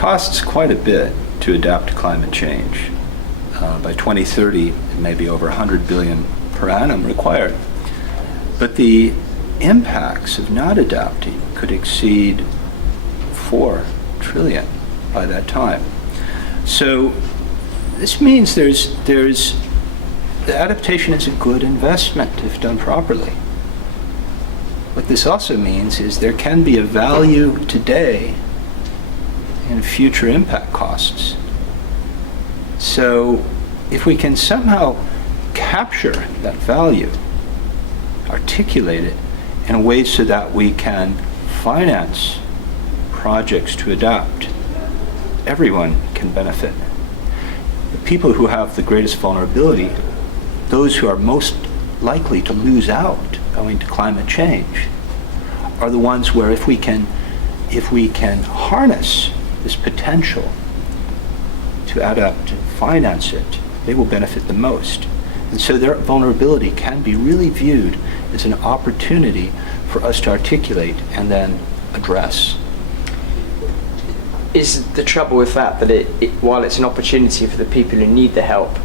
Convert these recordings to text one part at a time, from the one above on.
costs quite a bit to adapt to climate change. By 2030, it may be over 100 billion per annum required. But the impacts of not adapting could exceed 4 trillion by that time. So this means the adaptation is a good investment if done properly. What this also means is there can be a value today in future impact costs. So if we can somehow capture that value, articulate it in a way so that we can finance projects to adapt, everyone can benefit. The people who have the greatest vulnerability, those who are most likely to lose out owing to climate change, are the ones where if we can harness this potential to adapt and finance it, they will benefit the most. And so their vulnerability can be really viewed as an opportunity for us to articulate and then address. Is the trouble with that while it's an opportunity for the people who need the help,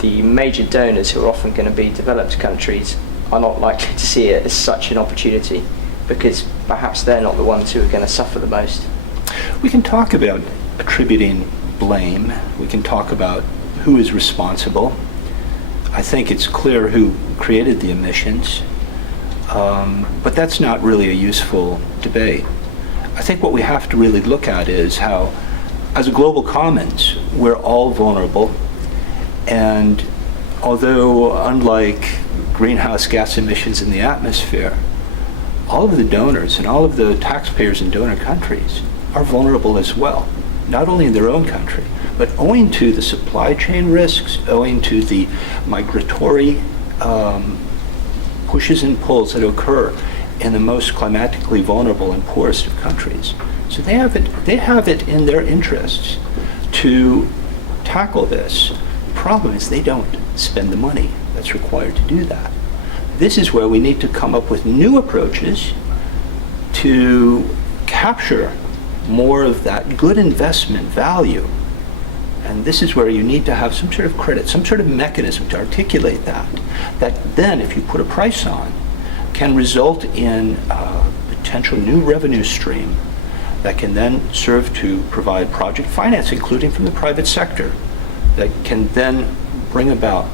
the major donors who are often going to be developed countries are not likely to see it as such an opportunity because perhaps they're not the ones who are going to suffer the most? We can talk about attributing blame. We can talk about who is responsible. I think it's clear who created the emissions, but that's not really a useful debate. I think what we have to really look at is how, as a global commons, we're all vulnerable, and although unlike greenhouse gas emissions in the atmosphere, all of the donors and all of the taxpayers in donor countries are vulnerable as well, not only in their own country, but owing to the supply chain risks, owing to the migratory pushes and pulls that occur in the most climatically vulnerable and poorest of countries. So they have it in their interests to tackle this. The problem is they don't spend the money that's required to do that. This is where we need to come up with new approaches to capture more of that good investment value. And this is where you need to have some sort of credit, some sort of mechanism to articulate that then, if you put a price on, can result in a potential new revenue stream that can then serve to provide project finance, including from the private sector, that can then bring about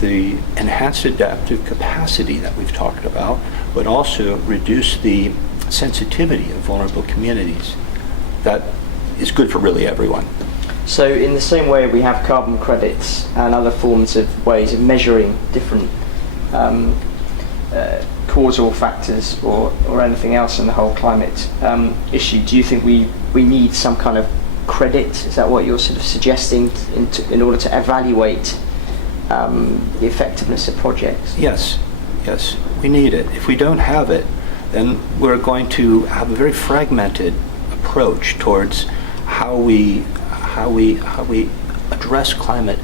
the enhanced adaptive capacity that we've talked about, but also reduce the sensitivity of vulnerable communities. That is good for really everyone. So in the same way we have carbon credits and other forms of ways of measuring different causal factors or anything else in the whole climate issue, do you think we need some kind of credit? Is that what you're sort of suggesting in order to evaluate the effectiveness of projects? Yes, we need it. If we don't have it, then we're going to have a very fragmented approach towards how we address climate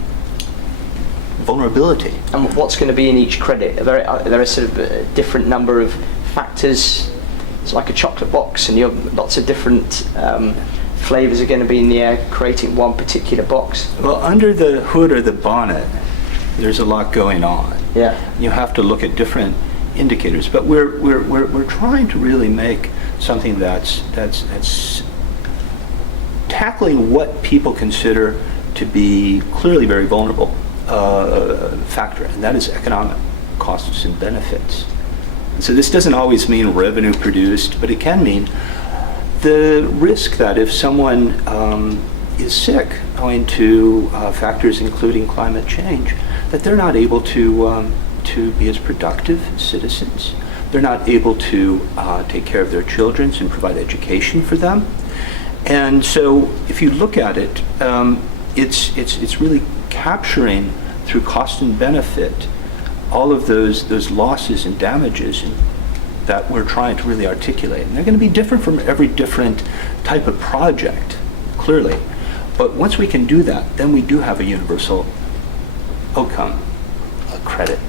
vulnerability. And what's going to be in each credit? Are there a sort of a different number of factors? It's like a chocolate box, and lots of different flavors are going to be in the air, creating one particular box. Well, under the hood or the bonnet, there's a lot going on. Yeah. You have to look at different indicators, but we're trying to really make something that's tackling what people consider to be clearly very vulnerable factor, and that is economic costs and benefits. And so this doesn't always mean revenue produced, but it can mean the risk that if someone is sick owing to factors including climate change, that they're not able to be as productive as citizens. They're not able to take care of their children and provide education for them. And so if you look at it, it's really capturing through cost and benefit all of those losses and damages that we're trying to really articulate. And they're going to be different from every different type of project, clearly. But once we can do that, then we do have a universal outcome, a credit.